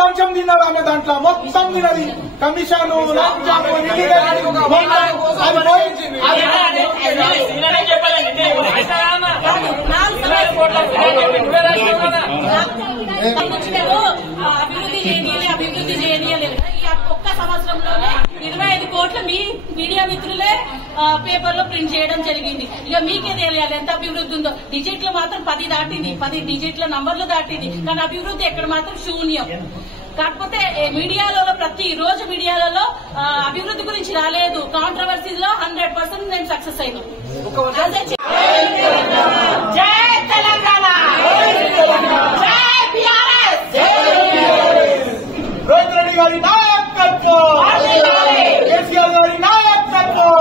లంచం తిన్నారు ఆమె దాంట్లో మొత్తం తినది కమిషన్ లంచం అభివృద్ధి చేయలేదు ఒక్క సంవత్సరంలోనే 25 కోట్లు మీ మీడియా మిత్రులే పేపర్ లో ప్రింట్ చేయడం జరిగింది. ఇక మీకే తెలియాలి ఎంత అభివృద్ధి ఉందో. డిజిట్లు మాత్రం 10 దాటింది, 10 డిజిట్ల నంబర్లు దాటింది, కానీ అభివృద్ధి ఎక్కడ మాత్రం శూన్యం. కాకపోతే మీడియాలో ప్రతి రోజు మీడియాలలో అభివృద్ధి గురించి రాలేదు. కాంట్రవర్సీస్ లో 100% మేము సక్సెస్ అయినాం. జై తెలంగాణ, జై బీఆర్ఎస్, రేవంత్ రెడ్డి గారి నాయకత్వం, కేసీఆర్ గారి నాయకత్వం,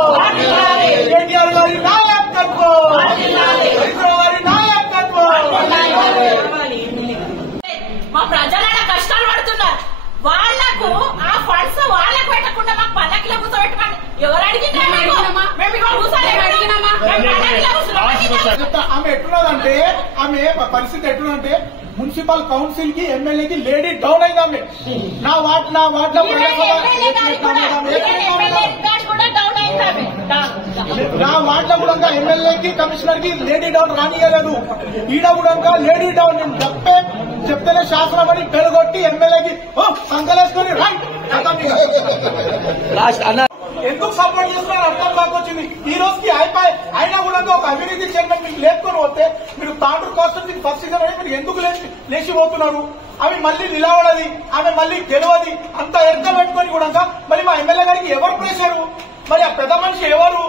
కేటీఆర్ గారి నాయకత్వం, గారి నాయకత్వం. మా ప్రజల కష్టాలు పడుతున్నారు. వాళ్లకు ఆ ఫండ్స్ వాళ్ళకు పెట్టకుండా మాకు పల్లకిలో కూర్చోబెట్టమని ఎవరు అడిగినా ఆమె ఎట్లున్నదంటే ఆమె పరిస్థితి ఎట్లుందంటే మున్సిపల్ కౌన్సిల్ కి ఎమ్మెల్యేకి లేడీ డౌన్ అయింది ఆమె. నా వార్డులో కూడా ఎమ్మెల్యేకి కమిషనర్ కి లేడీ డౌన్ రానియలేదు. ఈడ కూడా లేడీ డౌన్ నేను చెప్తేనే శాసనం అని పెళ్ళగొట్టి ఎమ్మెల్యేకి సంకలేసుకొని రైట్ ఎందుకు సపోర్ట్ చేస్తున్నారు అర్థం కాకొచ్చింది. ఈ రోజుకి అయినా కూడా ఒక అవినీతి చైర్మన్ మీకు లేపుకొని పోతే మీరు తాండ్రు కాన్స్టిట్యూన్సీ ఫస్ట్ సీజన్ అని మీరు ఎందుకు లేచిపోతున్నారు? అవి మళ్ళీ నిలబడది, ఆమె మళ్ళీ గెలవది. అంత ఎక్కడ పెట్టుకొని కూడా మరి మా ఎమ్మెల్యే గారికి ఎవరు ప్రెషరు? మరి ఆ పెద్ద మనిషి ఎవరు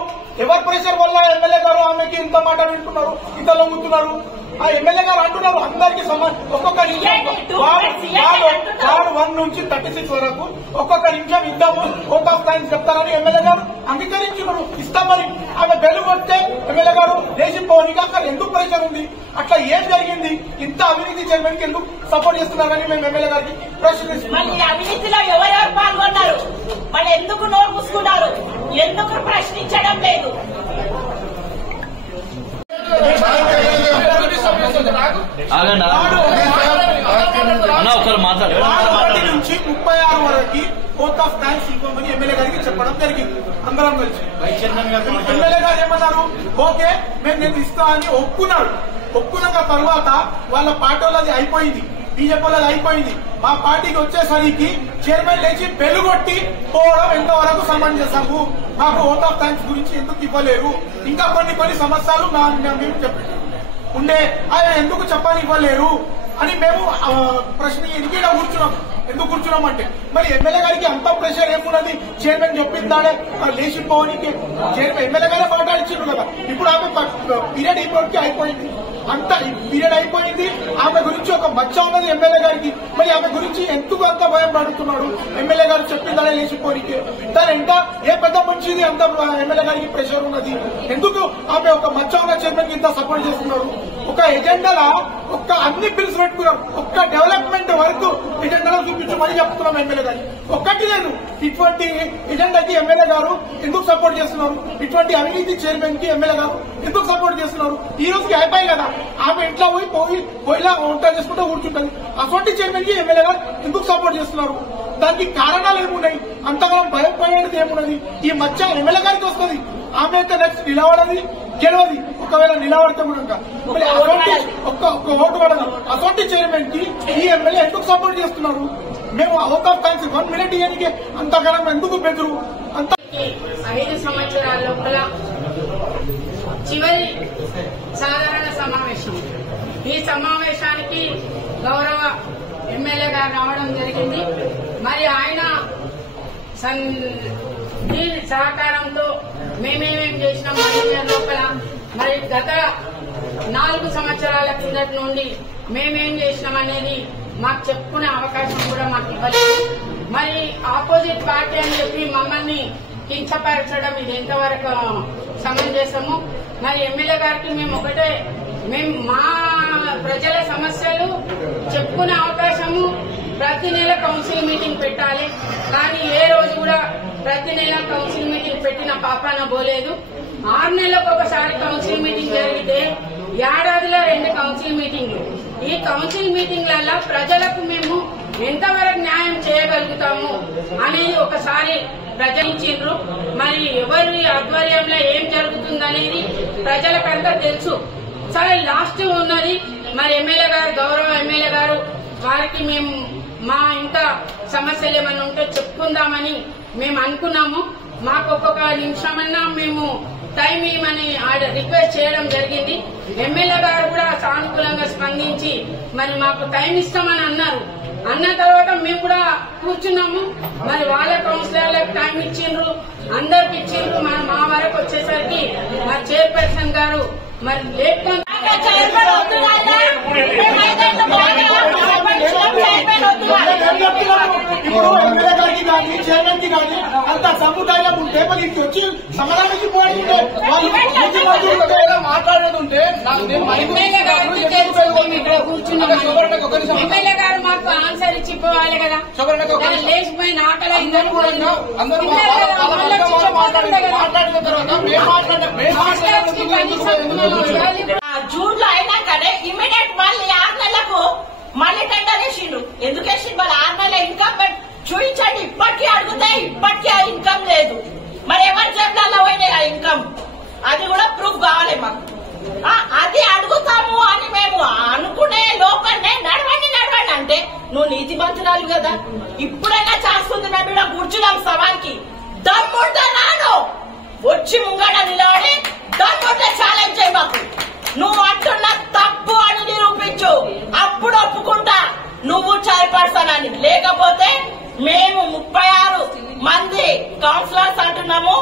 ప్రెషర్ వల్ల ఎమ్మెల్యే గారు ఆమెకి ఇంత మాట వింటున్నారు, ఇంత లొంగుతున్నారు? ఆ ఎమ్మెల్యే గారు అంటున్నారు అందరికీ ఒక్కొక్క నిమిషం వార్డు 1 నుంచి 36 వరకు ఒక్కొక్క నిమిషం ఇద్దాము, ఓట్ ఆఫ్ టైం చెప్తారని ఎమ్మెల్యే గారు అంగీకరించున్నారు. ఇస్తామని ఆమె బెల్లు కొడితే ఎమ్మెల్యే గారు లేచిపోవడానికి అక్కడ ఎందుకు ప్రెషర్ ఉంది? అట్లా ఏం జరిగింది? ఇంత అవినీతి చైర్మన్ కి ఎందుకు సపోర్ట్ చేస్తున్నారని మేము ఎమ్మెల్యే గారికి ప్రశ్నిస్తున్నాం. అవినీతిలో ఎవరెవరు పాల్గొన్నారు? వాళ్ళు ఎందుకు నోరు మూసుకున్నారు? ఎందుకు ప్రశ్నించడం లేదు? ఒకటి నుంచి 36 వరకు కోర్ట్ ఆఫ్ థ్యాంక్స్ ఇవ్వమని ఎమ్మెల్యే గారికి చెప్పడం జరిగింది. అందరం కలిసి ఎమ్మెల్యే గారు ఏమన్నారు? ఓకే నేను ఇస్తా అని ఒప్పుకున్నాక తర్వాత వాళ్ళ పార్టీ వాళ్ళది అయిపోయింది, బీజేపీ వాళ్ళది అయిపోయింది. మా పార్టీకి వచ్చేసరికి చైర్మన్ లేచి బెల్లుగొట్టి పోవడం ఎంతవరకు సమంజసము? మాకు ఓట్ ఆఫ్ థ్యాంక్స్ గురించి ఎందుకు ఇవ్వలేరు? ఇంకా కొన్ని సమస్యలు మేము చెప్పారు ఉండే ఆయన ఎందుకు చెప్పని ఇవ్వలేరు అని మేము ప్రశ్న ఎన్నికీడ కూర్చున్నాం. ఎందుకు కూర్చున్నామంటే మరి ఎమ్మెల్యే గారికి అంత ప్రెషర్ ఏమున్నది? చైర్మన్ చెప్పిందాడే లేచిపోవడానికి ఎమ్మెల్యే గారే మాట్లాడించారు కదా. ఇప్పుడు ఆమె పీరియడ్ ఇప్పటికీ అయిపోయింది, అంత పీరియడ్ అయిపోయింది. ఆమె గురించి ఒక మచ్చ ఉన్నది ఎమ్మెల్యే గారికి. మరి ఆమె గురించి ఎందుకు అంత భయం పడుతున్నాడు? ఎమ్మెల్యే గారు చెప్పిందాడే లేచిపోనికి దాని ఎంత ఏ పెద్ద మంచిది అంత ఎమ్మెల్యే గారికి ప్రెషర్ ఉన్నది? ఎందుకు ఆమె ఒక మచ్చ ఉన్న చైర్మన్ కి ఇంత సపోర్ట్ చేస్తున్నాడు? ఒక ఎజెండాలో ఒక్క అన్ని బిల్స్ పెట్టుకున్నాం, ఒక్క డెవలప్మెంట్ వరకు ఎజెండాలో చూపించమని చెప్తున్నాం ఎమ్మెల్యే గారు. ఒక్కటి లేదు. ఇటువంటి ఎజెండాకి ఎమ్మెల్యే గారు ఎందుకు సపోర్ట్ చేస్తున్నారు? ఇటువంటి అవినీతి చైర్మన్ కి ఎమ్మెల్యే గారు ఎందుకు సపోర్ట్ చేస్తున్నారు? ఈ రోజుకి అయిపోయి కదా, ఆమె ఇంట్లో పోయిలా వంట చేసుకుంటూ కూర్చుంటుంది. అటువంటి చైర్మన్ కి ఎమ్మెల్యే గారు ఎందుకు సపోర్ట్ చేస్తున్నారు? దానికి కారణాలు ఏమున్నాయి? అంతకాలం భయపడేది ఏమున్నది? ఈ మచ్చ ఎమ్మెల్యే గారికి వస్తుంది. ఆమె అయితే నెక్స్ట్ నిలబడది, గెలవది. ఒకవేళ నిలబడితే కూడా ఒక్క ఓటు పడదు. అటువంటి చైర్మన్ కి ఈ ఎమ్మెల్యే ఎందుకు సపోర్ట్ చేస్తున్నారు? మేము అవుట్ ఆఫ్ థ్యాంక్స్ 1 మినిట్ ఇయనికి అంతకాలం ఎందుకు బెదురు? 5 సంవత్సరాల లోపల చివరి సాధారణ సమావేశం. ఈ సమావేశానికి గౌరవ ఎమ్మెల్యే గారు రావడం జరిగింది. మరి ఆయన దీని సహకారంతో మేమేమేం చేసినాం లోపల, మరి గత 4 సంవత్సరాల కిందటి నుండి మేమేం చేసినాం అనేది మాకు చెప్పుకునే అవకాశం కూడా మాకు ఇవ్వలేదు. మరి ఆపోజిట్ పార్టీ అని చెప్పి మమ్మల్ని కించపరచడం ఇది ఎంతవరకు సమంజసము? మరి ఎమ్మెల్యే గారికి మేము మా ప్రజల సమస్యలు చెప్పుకునే అవకాశము ప్రతి నెల కౌన్సిల్ మీటింగ్ పెట్టాలి. కానీ ఏ రోజు కూడా ప్రతి నెల కౌన్సిల్ మీటింగ్ పెట్టిన పాపాన పోలేదు. 6 నెలలకు ఒకసారి కౌన్సిల్ మీటింగ్ జరిగితే ఏడాదిలో 2 కౌన్సిల్ మీటింగ్లు. ఈ కౌన్సిల్ మీటింగ్లలో ప్రజలకు మేము ఎంతవరకు వారి ప్రజలించిండ్రు. మరి ఎవరి ఆధ్వర్యంలో ఏం జరుగుతుందనేది ప్రజలకంతా తెలుసు. సరే లాస్ట్ ఉన్నది మరి ఎమ్మెల్యే గారు, గౌరవ ఎమ్మెల్యే గారు వారికి మేము మా ఇంకా సమస్యలు ఏమైనా ఉంటే చెప్పుకుందామని మేము అనుకున్నాము. మాకు ఒక్కొక్క నిమిషమన్నా మేము టైం ఇవ్వమని రిక్వెస్ట్ చేయడం జరిగింది. ఎమ్మెల్యే గారు కూడా సానుకూలంగా స్పందించి మరి మాకు టైం ఇస్తామని అన్నారు. అన్న తర్వాత మేము కూడా కూర్చున్నాము. మరి వాళ్ళ కౌన్సిలర్లకు టైం ఇచ్చిండ్రు, అందరికి ఇచ్చిండ్రు. మరి మా వరకు వచ్చేసరికి మరి చైర్పర్సన్ గారు మరి లేట్ ఇప్పుడు ఎమ్మెల్యే గారికి కానీ చైర్మన్ కి కానీ అంత సముదాయం ఉంటే మరి ఇంటికి వచ్చి సమాధానానికి పోయి మాట్లాడేది ఉంటే ఎమ్మెల్యే గారు మాకు ఆన్సర్ ఇచ్చి పోవాలి కదా. లేచిపోయిన ఆకలి జూన్ లో అయినా కానీ ఇమీడియట్ మళ్ళీ 6 నెలలకు మళ్ళీ టెండర్ వేసిండ్రు. ఎందుకు వేసిండ్రు? మరి 6 నెలల ఇన్కమ్ చూపించండి. ఇప్పటికీ అడిగితే ఇప్పటికీ ఆ ఇన్కమ్ లేదు. మరి ఎవరి జేబులలో పోయినాయి ఆ ఇన్కమ్? అది కూడా ప్రూఫ్ కావాలి మాకు. అది అడుగుతాము అని మేము అనుకునే లోపలనే నడవండి అంటే నువ్వు నీతిమంతురాలు కదా, ఇప్పుడైనా చేస్తుంది. మేము ఇలా కూర్చున్నాం సవాల్కి. దమ్ముంటే నాను వచ్చి ముంగడ నిలబడి దమ్ముంటే ఛాలెంజ్ చేయి మాకు. నువ్వు అంటున్న తప్పు అని నిరూపించు, అప్పుడు ఒప్పుకుంటా నువ్వు చైర్పర్సన్ అని. లేకపోతే మేము 36 మంది కౌన్సిలర్స్ అంటున్నాము,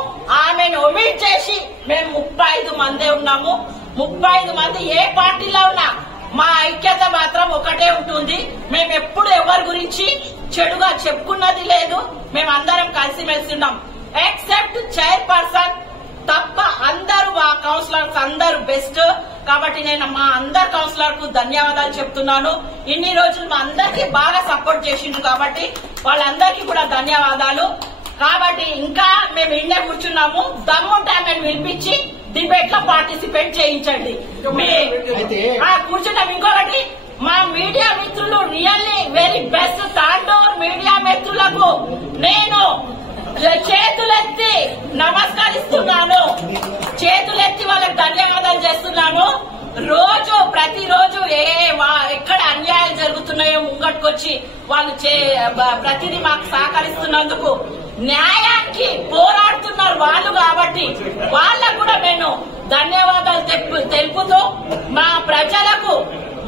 ఆమెను ఒమిట్ చేసి మేము 35 మందే ఉన్నాము. 35 మంది ఏ పార్టీలో ఉన్నా మా ఐక్యత మాత్రం ఒకటే ఉంటుంది. మేము ఎప్పుడు ఎవరి గురించి చెడుగా చెప్పుకున్నది లేదు. మేమందరం కలిసిమెలిసి ఉన్నాం. ఎక్సెప్ట్ చైర్పర్సన్ తప్ప అందరూ మా కౌన్సిలర్స్ అందరూ బెస్ట్. కాబట్టి నేను మా అందరు కౌన్సిలర్ కు ధన్యవాదాలు చెప్తున్నాను. ఇన్ని రోజులు మా అందరికీ బాగా సపోర్ట్ చేసిండ్రు కాబట్టి వాళ్ళందరికీ కూడా ధన్యవాదాలు. కాబట్టి ఇంకా మేము ఇండియా కూర్చున్నాము. దమ్ముంటే మేము పిలిపించి డిబేట్ లో పార్టిసిపేట్ చేయించండి. కూర్చున్నాం. ఇంకొకటి మా మీడియా మిత్రులు really very best. Tandur media మిత్రులకు నేను చేతులెత్తి నమస్కరిస్తున్నాను. చేతులెత్తి వాళ్ళకి ధన్యవాదాలు చేస్తున్నాను. ప్రతిరోజు ఎక్కడ అన్యాయాలు జరుగుతున్నాయో ముంగట్టుకొచ్చి వాళ్ళు ప్రతిదీ మాకు సహకరిస్తున్నందుకు, న్యాయానికి పోరాడుతున్నారు వాళ్ళు. కాబట్టి వాళ్ళకు కూడా నేను ధన్యవాదాలు తెలుపుతూ మా ప్రజలకు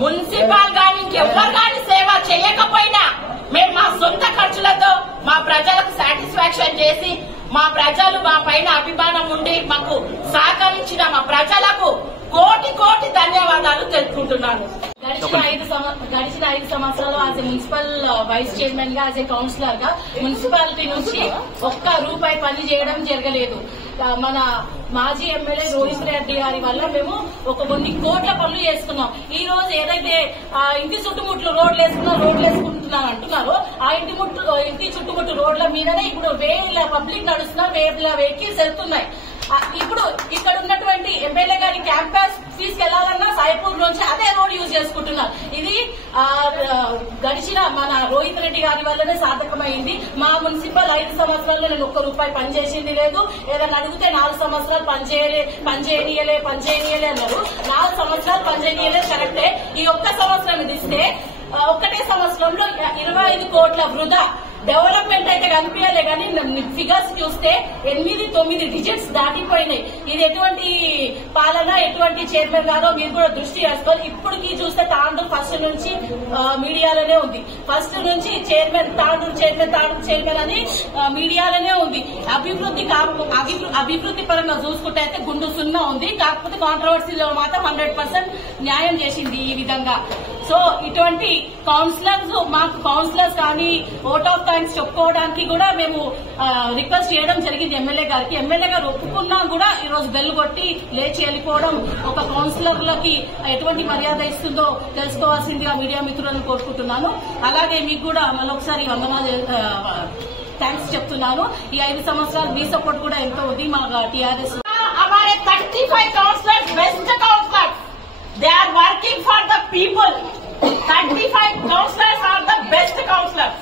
మున్సిపల్ గాని ఇంకెవ్వరు గాని సేవ చేయకపోయినా మేము మా సొంత ఖర్చులతో మా ప్రజలకు సాటిస్ఫాక్షన్ చేసి, మా ప్రజలు మా పైన అభిమానం ఉండి మాకు సహకరించిన మా ప్రజలకు కోటి కోటి ధన్యవాదాలు తెలుపుకుంటున్నాను. గడిచిన 5 సంవత్సరాలు as a municipal vice chairman గా, యాజ్ ఏ కౌన్సిలర్ గా మున్సిపాలిటీ నుంచి ₹1 పని చేయడం జరగలేదు. మన మాజీ ఎమ్మెల్యే రోహిత్ రెడ్డి గారి వల్ల మేము కొన్ని కోట్ల పనులు చేసుకున్నాం. ఈ రోజు ఏదైతే ఇంటి చుట్టుముట్లు రోడ్లు వేసుకుంటున్నారు అంటున్నారో, ఆ ఇంటి చుట్టుముట్టు రోడ్ల మీదనే ఇప్పుడు వేల పబ్లిక్ నడుస్తున్నారు, వేల వెహికల్స్ వెళ్తున్నాయి. ఇప్పుడు ఇక్కడ ఉన్నటువంటి ఎమ్మెల్యే గారి క్యాంపస్ తీసుకెళ్లాలన్నా సాయిపూర్ నుంచి అదే రోడ్ యూజ్ చేసుకుంటున్నారు. ఇది గడిచిన మన రోహిత్ రెడ్డి గారి వల్లనే సాధకమైంది. మా మున్సిపల్ 5 సంవత్సరాల్లో నేను ₹1 పని చేసింది లేదు. ఏదైనా అడిగితే 4 సంవత్సరాలు పనిచేయనియలే అన్నారు. 4 సంవత్సరాలు పనిచేయనియలే కరెక్టే. ఈ 1 సంవత్సరం ఇస్తే ఒకటే సంవత్సరంలో 25 కోట్ల వృధా. డెవలప్మెంట్ అయితే కనిపించలే కానీ ఫిగర్స్ చూస్తే 8-9 డిజిట్స్ దాటిపోయినాయి. ఇది ఎటువంటి పాలన, ఎటువంటి చైర్మన్ కాదో మీరు కూడా దృష్టి వేసుకోవాలి. ఇప్పటికీ చూస్తే తాండూరు ఫస్ట్ నుంచి మీడియాలోనే ఉంది. ఫస్ట్ నుంచి తాండూరు చైర్మన్ అని మీడియాలోనే ఉంది. అభివృద్ధి పరంగా చూసుకుంటే అయితే గుండు 0 ఉంది. కాకపోతే కాంట్రవర్సీలో మాత్రం 100% న్యాయం చేసింది ఈ విధంగా. సో ఇటువంటి మాకు కౌన్సిలర్స్ కానీ ఓట్ ఆఫ్ థ్యాంక్స్ చెప్పుకోవడానికి కూడా మేము రిక్వెస్ట్ చేయడం జరిగింది ఎమ్మెల్యే గారికి. ఎమ్మెల్యే గారు ఒప్పుకున్నా కూడా ఈ రోజు బెల్ కొట్టి లేచి వెళ్ళిపోవడం ఒక కౌన్సిలర్లకి ఎటువంటి మర్యాద ఇస్తుందో తెలుసుకోవాల్సిందిగా మీడియా మిత్రులను కోరుకుంటున్నాను. అలాగే మీకు కూడా మరొకసారి థ్యాంక్స్ చెప్తున్నాను. ఈ 5 సంవత్సరాలు మీ సపోర్ట్ కూడా ఎంతో ఉంది మా TRS. 35 councillors best councillors. They are working for the people. 35 councillors are the best councillors.